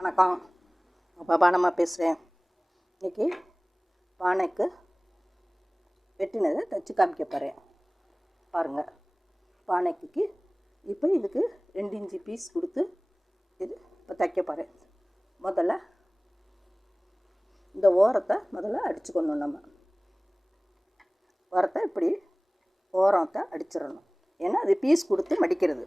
வணக்கம். அப்பா பானம்மா பேசுகிறேன் இன்னைக்கு பானைக்கு வெட்டினதை தச்சு காமிக்க போகிறேன் பாருங்கள் பானைக்கு இப்போ இதுக்கு ரெண்டு இன்ச்சு பீஸ் கொடுத்து இது இப்போ தைக்க போகிறேன் முதல்ல இந்த ஓரத்தை முதல்ல அடிச்சுக்கணும் நம்ம. ஓரத்தை இப்படி ஓரத்தை அடிச்சிடணும். ஏன்னா அது பீஸ் கொடுத்து மடிக்கிறது.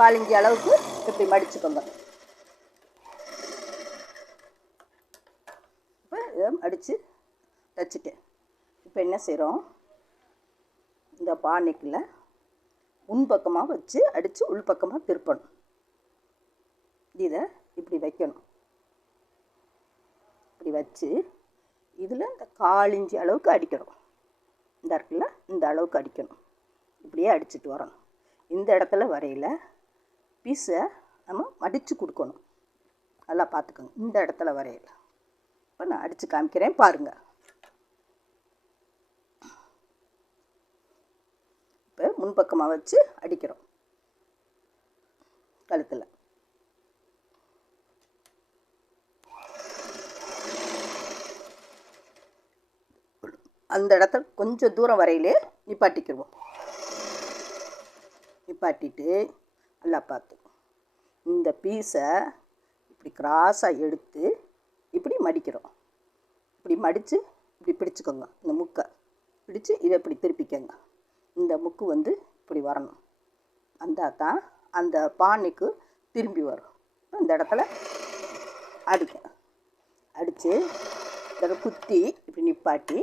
காலிஞ்சி அளவுக்கு இப்படி மடிச்சுக்கோங்க. இப்போ இதை அடித்து தைச்சிட்டேன். இப்போ என்ன செய்கிறோம் இந்த பானைக்குள்ள முன்பக்கமாக வச்சு அடித்து உள்பக்கமாக திருப்பணும். இதை இப்படி வைக்கணும். இப்படி வச்சு இதில் இந்த காலிஞ்சி அளவுக்கு அடிக்கணும். இந்த இருக்குல்ல இந்த அளவுக்கு அடிக்கணும். இப்படியே அடிச்சுட்டு வரணும். இந்த இடத்துல வரையில் பீஸை நம்ம மடித்து கொடுக்கணும். நல்லா பார்த்துக்கோங்க. இந்த இடத்துல வரையில். இப்போ நான் அடித்து காமிக்கிறேன். பாருங்கள் இப்போ முன்பக்கமாக வச்சு அடிக்கிறோம். கழுத்தில். அந்த இடத்துல கொஞ்சம் தூரம் வரையிலே நிப்பாட்டிக்கிடுவோம் நிப்பாட்டிட்டு நல்லா பார்த்து. இந்த பீஸை இப்படி கிராஸாக எடுத்து இப்படி மடிக்கிறோம். இப்படி மடித்து இப்படி பிடிச்சிக்கோங்க இந்த முக்கை. பிடிச்சு இதை இப்படி திருப்பிக்கோங்க. இந்த முக்கு வந்து இப்படி வரணும். வந்தால் தான் அந்த பானைக்கு திரும்பி வரும். இந்த இடத்துல அடிக்க. அடித்து இதில் குத்தி இப்படி நிப்பாட்டி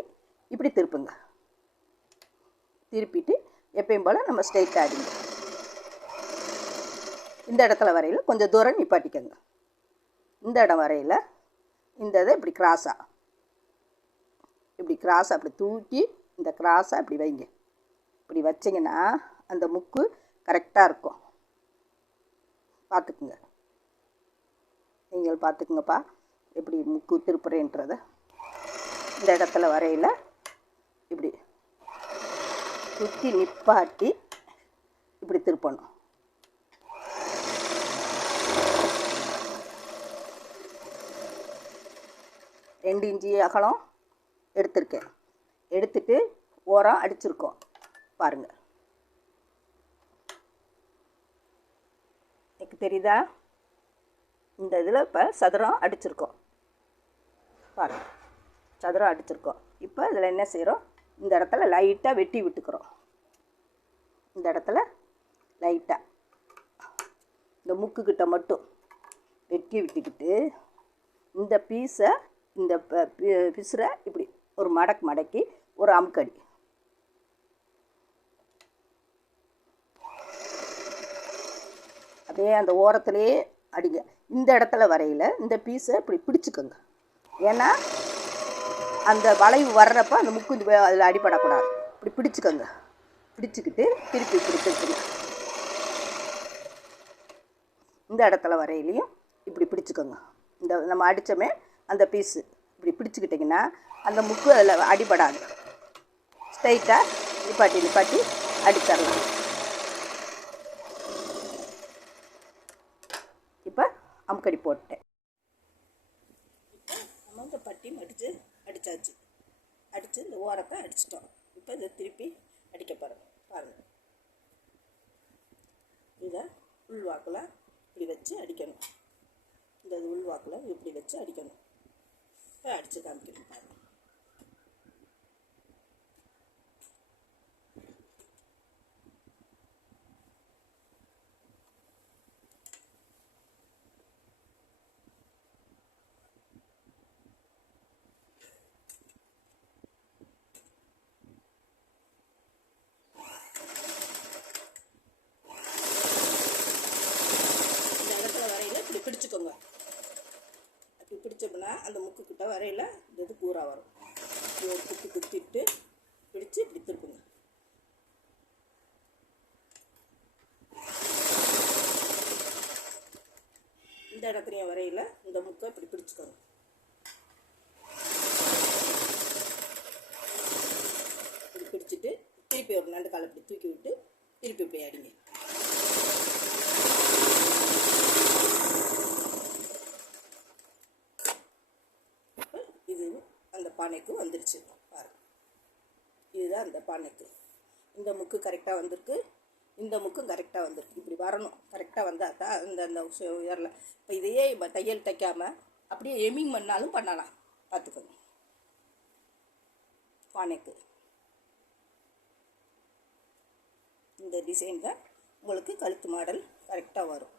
இப்படி திருப்புங்க. திருப்பிட்டு எப்பயும் போல் நம்ம ஸ்ட்ரைட்டாக அடிங்க. இந்த இடத்துல வரையில் கொஞ்சம் தூரம் நிப்பாட்டிக்கோங்க. இந்த இடம் வரையில் இந்த இதை இப்படி கிராஸாக இப்படி கிராஸாக அப்படி தூக்கி இந்த கிராஸாக இப்படி வைங்க. இப்படி வச்சிங்கன்னா அந்த முக்கு கரெக்டாக இருக்கும். பார்த்துக்குங்க. நீங்கள் பார்த்துக்குங்கப்பா எப்படி முக்கு திருப்புறேன்றத. இந்த இடத்துல வரையில் இப்படி சுற்றி நிப்பாட்டி இப்படி திருப்பணும். ரெண்டு இஞ்சி அகலம் எடுத்திருக்கேன். எடுத்துட்டு ஓரம் அடிச்சிருக்கோம். பாருங்கள் எனக்கு தெரியுதா? இந்த இதில் இப்போ சதுரம் அடிச்சிருக்கோம். பாருங்கள் சதுரம் அடிச்சிருக்கோம். இப்போ இதில் என்ன செய்கிறோம் இந்த இடத்துல லைட்டாக வெட்டி விட்டுக்கிறோம். இந்த இடத்துல லைட்டாக இந்த முக்குக்கிட்ட மட்டும் வெட்டி விட்டுக்கிட்டு இந்த பீஸை இந்த பிசுரை இப்படி ஒரு மடக்கு மடக்கி ஒரு அமுக்கடி. அப்படியே அந்த ஓரத்துலேயே அடிங்க. இந்த இடத்துல வரையில் இந்த பீஸை இப்படி பிடிச்சிக்கோங்க. ஏன்னா அந்த வளைவு வர்றப்ப அந்த முக்கு அதில் அடிபடக்கூடாது. இப்படி பிடிச்சிக்கோங்க. பிடிச்சிக்கிட்டு திருப்பி இப்படி இந்த இடத்துல வரையிலையும் இப்படி பிடிச்சிக்கோங்க. இந்த நம்ம அடித்தோமே அந்த பீஸு இப்படி பிடிச்சிக்கிட்டிங்கன்னா அந்த முக்கு அதில் அடிபடாது. ஸ்ட்ரைட்டாக நிப்பாட்டி நிப்பாட்டி அடிச்சிடலாம். இப்போ அமுக்கடி போட்டேன். இப்போ நம்ம இந்த பட்டி மடித்து அடித்தாச்சு அடித்து இந்த ஓரத்தை அடிச்சிட்டோம். இப்போ இதை திருப்பி அடிக்க போகிறோம் பாருங்கள் இதை உள்வாக்கில் இப்படி வச்சு அடிக்கணும். இந்த உள்வாக்கில் இப்படி வச்சு அடிக்கணும். அடித்து காமிக்கிறேன் பாருங்கள் இந்த இடத்துல வரையில் இப்படி பிடிச்சிக்கோங்க அப்படி பிடிச்சோம்னா அந்த முக்கு கிட்ட வரையில் இந்த இது பூரா வரும். இப்படி ஒரு குத்தி குத்திட்டு பிடிச்சு இப்படி திருப்புங்க. இந்த இடத்துலையும் வரையில் இந்த முக்கை இப்படி பிடிச்சிக்கோங்க. இப்படி பிடிச்சிட்டு திருப்பி ஒரு நண்டு காலை இப்படி தூக்கி விட்டு திருப்பி இப்படி அடிங்க இப்ப இது அந்த பானைக்கு வந்துருச்சு. பாருங்க. இதுதான் அந்த பானைக்கு. இந்த முக்கு கரெக்டாக வந்திருக்கு. இந்த முக்கும் கரெக்டாக வந்திருக்கு. இப்படி வரணும். கரெக்டாக வந்தால் தான் அந்த அந்த உயரில். இப்போ இதையே இப்போ தையல் தைக்காமல் அப்படியே எமிங் பண்ணாலும் பண்ணலாம். பார்த்துக்கோங்க. பானைக்கு. இந்த டிசைன் தான் உங்களுக்கு கழுத்து மாடல் கரெக்டாக வரும்.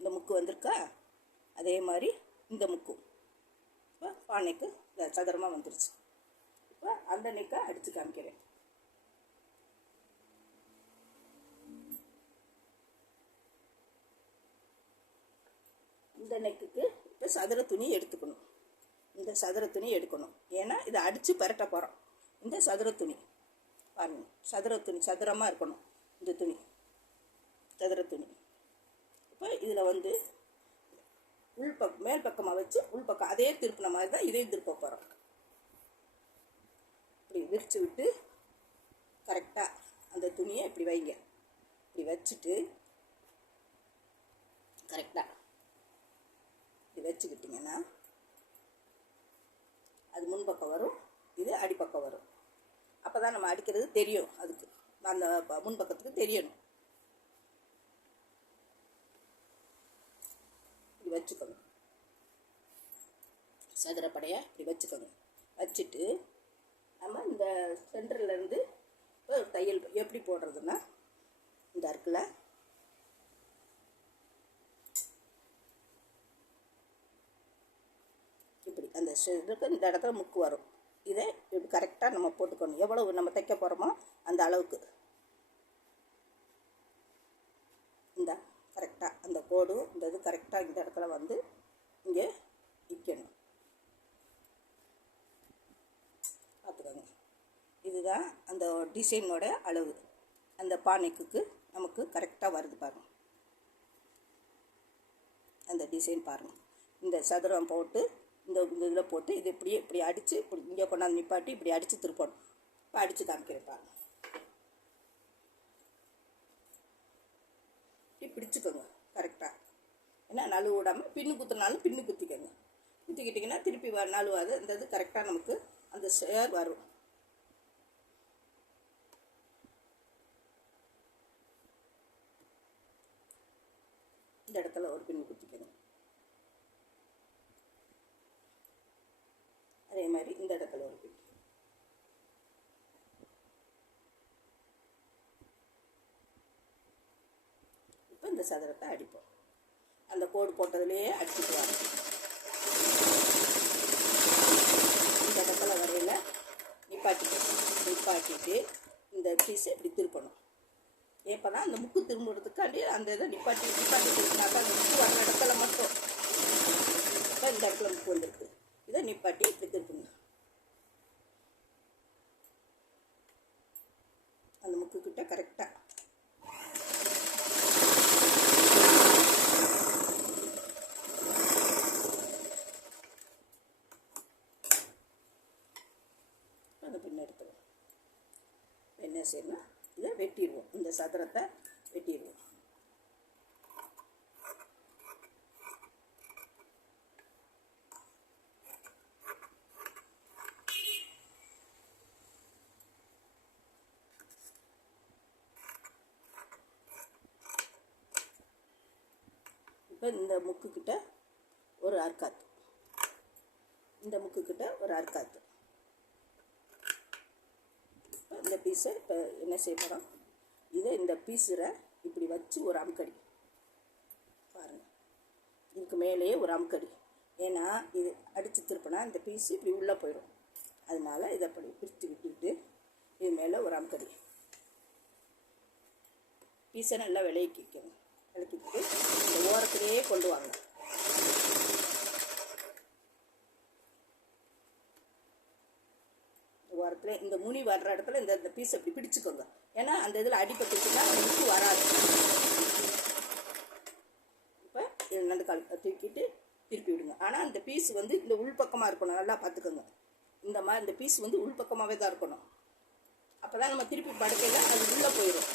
இந்த முக்கு வந்திருக்கா? அதே மாதிரி இந்த முக்கும் இப்போ பானைக்கு சதுரமாக வந்துருச்சு. இப்போ அந்த நெக்கை அடித்து காமிக்கிறேன். இந்த நெக்குக்கு இப்போ சதுர துணி எடுத்துக்கணும். இந்த சதுர துணி எடுக்கணும். ஏன்னா இதை அடித்து பரட்ட போகிறோம் இந்த சதுர துணி. பாருங்க. சதுர துணி சதுரமாக இருக்கணும். இந்த துணி. சதுர துணி. இப்போ இதில் வந்து உள் பக்கம் மேல் பக்கமாக வச்சு உள்பக்கம் அதே திருப்பின மாதிரி தான் இதையும் திருப்ப போகிறோம் இப்படி விரித்து விட்டு கரெக்டாக அந்த துணியை இப்படி வைங்க. இப்படி வச்சுட்டு கரெக்டாக இப்படி வச்சுக்கிட்டிங்கன்னா அது முன்பக்கம் வரும் இது அடிப்பக்கம் வரும். அப்போ தான் நம்ம அடிக்கிறது தெரியும் அதுக்கு. அந்த ப- முன்பக்கத்துக்கு தெரியணும். வச்சுக்கோங்க. சதுரப்படையாக இப்படி வச்சுக்கோங்க. வச்சுட்டு நம்ம இந்த சென்டர்லேருந்து இப்போ தையல் எப்படி போடுறதுன்னா இந்த இருக்குல்ல இப்படி அந்த இதுக்கு இந்த இடத்துல முக்கு வரும். இதை இப்படி கரெக்டாக நம்ம போட்டுக்கணும். எவ்வளவு நம்ம தைக்க போகிறோமோ அந்த அளவுக்கு இந்த கரெக்டாக அந்த கோடு இந்த இது கரெக்டாக இந்த இடத்துல வந்து இங்கே நிற்கணும் பார்த்துக்கோங்க. இதுதான் அந்த டிசைனோட அளவு. அந்த பானைக்கு நமக்கு கரெக்டாக வருது பாருங்கள் அந்த டிசைன் பாருங்கள் இந்த சதுரம் போட்டு இந்த இந்த இதில் போட்டு இது இப்படியே இப்படி அடித்து இப்படி இங்கே கொண்டாந்து நிப்பாட்டி இப்படி அடித்து திருப்பணும். இப்போ அடித்து காமிக்கிறேன் பாருங்கள் இப்படி பிடிச்சிக்கோங்க கரெக்டாக ஏன்னா நழுவு விடாமல் பின்னு குத்துனாலும் பின்னு குத்திக்கோங்க. குத்திக்கிட்டிங்கன்னா திருப்பி வ நழுவாது. அந்த இது கரெக்டாக நமக்கு அந்த ஷேர் வரும். இந்த இடத்துல ஒரு பின்னு குத்திக்கணும் அதே மாதிரி இந்த இடத்துல ஒரு பின் இப்போ இந்த சதுரத்தை அடிப்போம். அந்த கோடு போட்டதுலேயே அடிச்சுட்டு வரோம் இந்த இடத்துல வரையில் நிப்பாட்டிக்கணும். நிப்பாட்டிட்டு இந்த பீஸை இப்படி திருப்பணும். தான் அந்த முக்கு திரும்புறதுக்காண்டி அந்த இதை நிப்பாட்டி நிப்பாட்டி திருப்பினாக்கா அந்த முக்கு வர இடத்துல மட்டும். இப்போ இந்த இடத்துல முக்கு வந்துருக்கு. இதை நிப்பாட்டி இப்படி திருப்பணும் அந்த முக்கு கிட்ட கரெக்டாக அந்த பின்ன எடுத்துருவோம் என்ன செய்யணும் இதை வெட்டிடுவோம். இந்த சதுரத்தை வெட்டிடுவோம். இப்போ இந்த முக்குக்கிட்ட ஒரு அர்க்காத்து இந்த முக்குக்கிட்ட ஒரு அர்க்காத்து இந்த பீஸை இப்போ என்ன செய்ய போகிறோம் இதை இந்த பீஸில் இப்படி வச்சு ஒரு அமுக்கடி. பாருங்கள் இதுக்கு மேலேயே ஒரு அமுக்கடி. ஏன்னா இது அடித்து திருப்பினா இந்த பீஸ் இப்படி உள்ளே போயிடும் அதனால இதை அப்படி பிரித்து விட்டுக்கிட்டு இது மேலே ஒரு அமுக்கடி. பீஸை நல்லா விளைவிக்கணும் விளக்கிட்டு இந்த ஓரத்திலேயே கொண்டு வாங்க. இடத்துல இந்த முனி வர்ற இடத்துல இந்த இந்த பீஸ் அப்படி பிடிச்சிக்கோங்க. ஏன்னா அந்த இதில் அடிப்பட்டுச்சுன்னா உப்பு வராது. இப்போ நல்ல கால் தூக்கிட்டு திருப்பி விடுங்க. ஆனால் அந்த பீஸ் வந்து இந்த உள்பக்கமாக இருக்கணும். நல்லா பார்த்துக்கோங்க. இந்த மாதிரி இந்த பீஸ் வந்து உள்பக்கமாகவே தான் இருக்கணும். அப்போ தான் நம்ம திருப்பி படுக்கையில் அது உள்ளே போயிடும்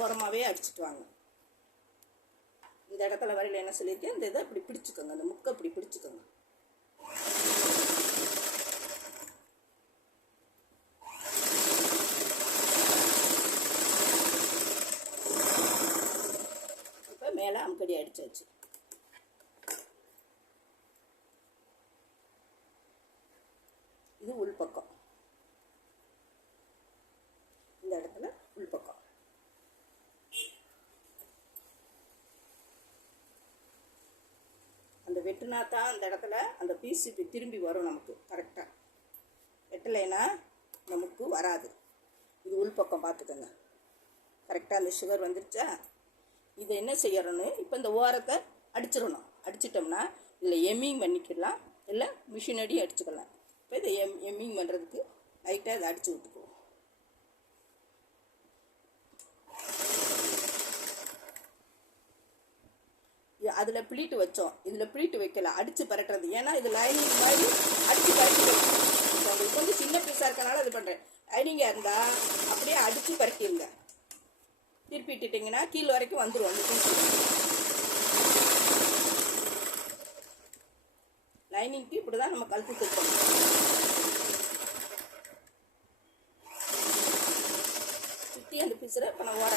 ஓரமாகவே அடிச்சுட்டு வாங்க. இந்த இடத்துல வரையில் என்ன சொல்லியிருக்கேன்? இந்த இதை இப்படி பிடிச்சிக்கோங்க. அந்த முக்கை இப்படி பிடிச்சிக்கோங்க. அமுக்கடி இது உள்பக்கம் இந்த இடத்துல உள்பக்கம் அந்த வெட்டுனா தான் அந்த இடத்துல அந்த பீஸ் இப்படி திரும்பி வரும் நமக்கு கரெக்டாக வெட்டலைன்னா நமக்கு வராது. இது உள்பக்கம் பார்த்துக்கோங்க. கரெக்டாக அந்த சுகர் வந்துருச்சா? இதை என்ன செய்யறோன்னு இப்போ இந்த ஓரத்தை அடிச்சிடணும். அடிச்சிட்டோம்னா இல்லை எம்மிங் பண்ணிக்கலாம் இல்லை மிஷினடி அடிச்சுக்கலாம். இப்போ இதை எம் எம்மிங் பண்ணுறதுக்கு லைட்டாக இதை அடித்து விட்டுக்குவோம். அதில் ப்ளீட்டு வச்சோம். இதில் ப்ளீட்டு வைக்கல அடித்து பரட்டுறது. ஏன்னா இது லைனிங் மாதிரி அடித்து பரட்டி உங்களுக்கு வந்து சின்ன பீஸாக இருக்கனால இது பண்ணுறேன் லைனிங்காக இருந்தால் அப்படியே அடித்து பரட்டிடுங்க திருப்பிட்டுட்டிங்கன்னா கீழ் வரைக்கும் வந்துடும் லைனிங்க்கு இப்படி தான் நம்ம கழுத்து திருப்பணும். சுற்றி அந்த பிசுரை இப்போ நான் ஓர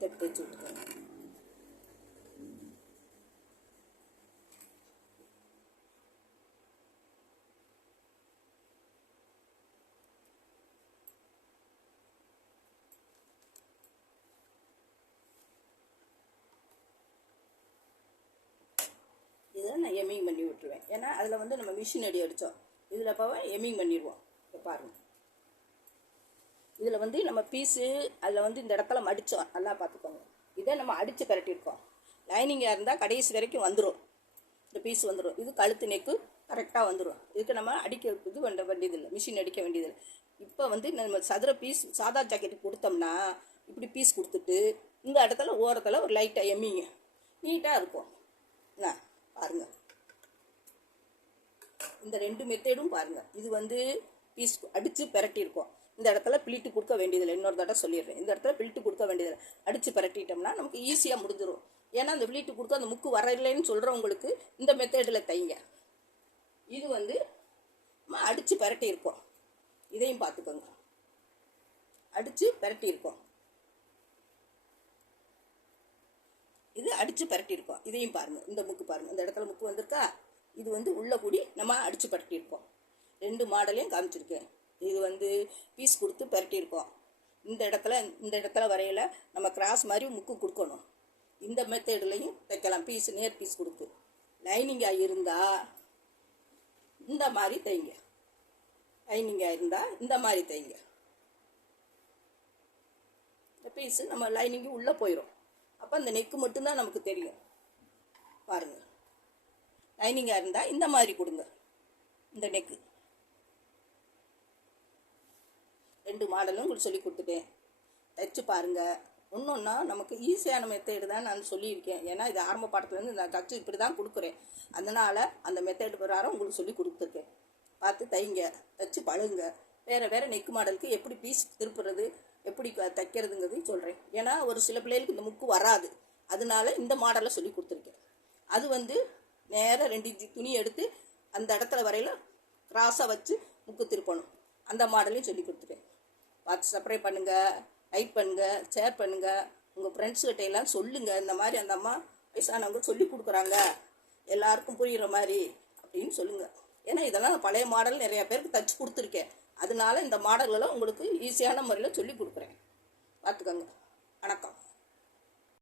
அடிச்சு இதை இப்படி நான் எம்மிங் பண்ணி விட்டுருவேன். ஏன்னா அதில் வந்து நம்ம மிஷின் அடி அடித்தோம் இதில் இப்போ எம்மிங் பண்ணிடுவோம் இப்போ பாருங்கள் இதில் வந்து நம்ம பீஸு அதில் வந்து இந்த இடத்துல மடித்தோம் நல்லா பார்த்துக்கோங்க. இதை நம்ம அடித்து கரட்டியிருக்கோம் லைனிங்காக இருந்தால் கடைசி வரைக்கும் வந்துடும் இந்த பீஸ் வந்துடும் இது கழுத்து நெக்கு கரெக்டாக வந்துடும் இதுக்கு நம்ம அடிக்க இது பண்ண வேண்டியதில்லை. மிஷின் அடிக்க வேண்டியதில்லை. இப்போ வந்து நம்ம சதுர பீஸ் சாதா ஜாக்கெட் கொடுத்தோம்னா இப்படி பீஸ் கொடுத்துட்டு இந்த இடத்துல ஓரத்தில் ஒரு லைட்டாக எம்மிங்க. நீட்டாக இருக்கும். என்ன பாருங்கள் இந்த ரெண்டு மெத்தேடும் பாருங்கள் இது வந்து பீஸ் அடித்து பிரட்டியிருக்கோம். இந்த இடத்துல பிளிட்டு கொடுக்க வேண்டியதில்லை. இன்னொரு தடவை சொல்லிடுறேன். இந்த இடத்துல பிளிட்டு கொடுக்க வேண்டியதில்லை. அடித்து பிரட்டிட்டோம்னா நமக்கு ஈஸியாக முடிஞ்சிடும் ஏன்னா அந்த பிளிட்டு கொடுத்து அந்த முக்கு வரலைன்னு சொல்கிறவங்களுக்கு இந்த மெத்தேடில் தைங்க. இது வந்து நம்ம அடித்து பிரட்டியிருக்கோம். இதையும் பார்த்துக்கோங்க. அடித்து பிரட்டியிருக்கோம். இது அடித்து பரட்டியிருக்கோம். இதையும் பாருங்கள் இந்த முக்கு பாருங்கள் இந்த இடத்துல முக்கு வந்திருக்கா? இது வந்து உள்ள கூடி நம்ம அடித்து பரட்டியிருக்கோம். ரெண்டு மாடலையும் காமிச்சிருக்கேன். இது வந்து பீஸ் கொடுத்து பரட்டியிருக்கோம். இந்த இடத்துல இந்த இடத்துல வரையில் நம்ம கிராஸ் மாதிரி முக்கு கொடுக்கணும். இந்த மெத்தேடுலையும் தைக்கலாம் பீஸ் நேர் பீஸ் கொடுத்து. லைனிங்காக இருந்தால் இந்த மாதிரி தைங்க லைனிங்காக இருந்தால் இந்த மாதிரி தைங்க இந்த பீஸு நம்ம லைனிங்கு உள்ளே போயிடும் அப்போ அந்த நெக்கு மட்டும்தான் நமக்கு தெரியும். பாருங்கள் லைனிங்காக இருந்தால் இந்த மாதிரி கொடுங்க. இந்த நெக்கு ரெண்டு மாடலும் உங்களுக்கு சொல்லி கொடுத்துட்டேன். தைச்சு பாருங்கள் ஒன்றொன்னா நமக்கு ஈஸியான மெத்தேடு தான் நான் சொல்லியிருக்கேன். ஏன்னா இது ஆரம்ப பாடத்துலேருந்து நான் தச்சு இப்படி தான் கொடுக்குறேன். அதனால் அந்த மெத்தேடு பிரகாரம் உங்களுக்கு சொல்லி கொடுத்துருக்கேன். பார்த்து தைங்க. தைச்சு பழகுங்க வேறு வேறு நெக் மாடலுக்கு எப்படி பீஸ் திருப்புறது எப்படி தைக்கிறதுங்கிறது தைக்கிறதுங்கிறதையும் சொல்கிறேன் ஏன்னா ஒரு சில பிள்ளைகளுக்கு இந்த முக்கு வராது. அதனால இந்த மாடலை சொல்லி கொடுத்துருக்கேன். அது வந்து நேராக ரெண்டு இஞ்சி துணி எடுத்து அந்த இடத்துல வரையில் கிராஸாக வச்சு முக்கு திருப்பணும். அந்த மாடலையும் சொல்லி கொடுத்துருக்கேன் பார்த்து சப்ஸ்கிரைப் பண்ணுங்கள் லைக் பண்ணுங்கள் ஷேர் பண்ணுங்கள் உங்கள் ஃப்ரெண்ட்ஸ்கிட்ட எல்லாம் சொல்லுங்கள் இந்த மாதிரி அந்த அம்மா வயசானவங்க சொல்லி கொடுக்குறாங்க. எல்லாருக்கும் புரிகிற மாதிரி அப்படின்னு சொல்லுங்கள் ஏன்னா இதெல்லாம் பழைய மாடல் நிறையா பேருக்கு தச்சு கொடுத்துருக்கேன். அதனால இந்த மாடல்களை உங்களுக்கு ஈஸியான முறையில் சொல்லி கொடுக்குறேன். பார்த்துக்கோங்க. வணக்கம்.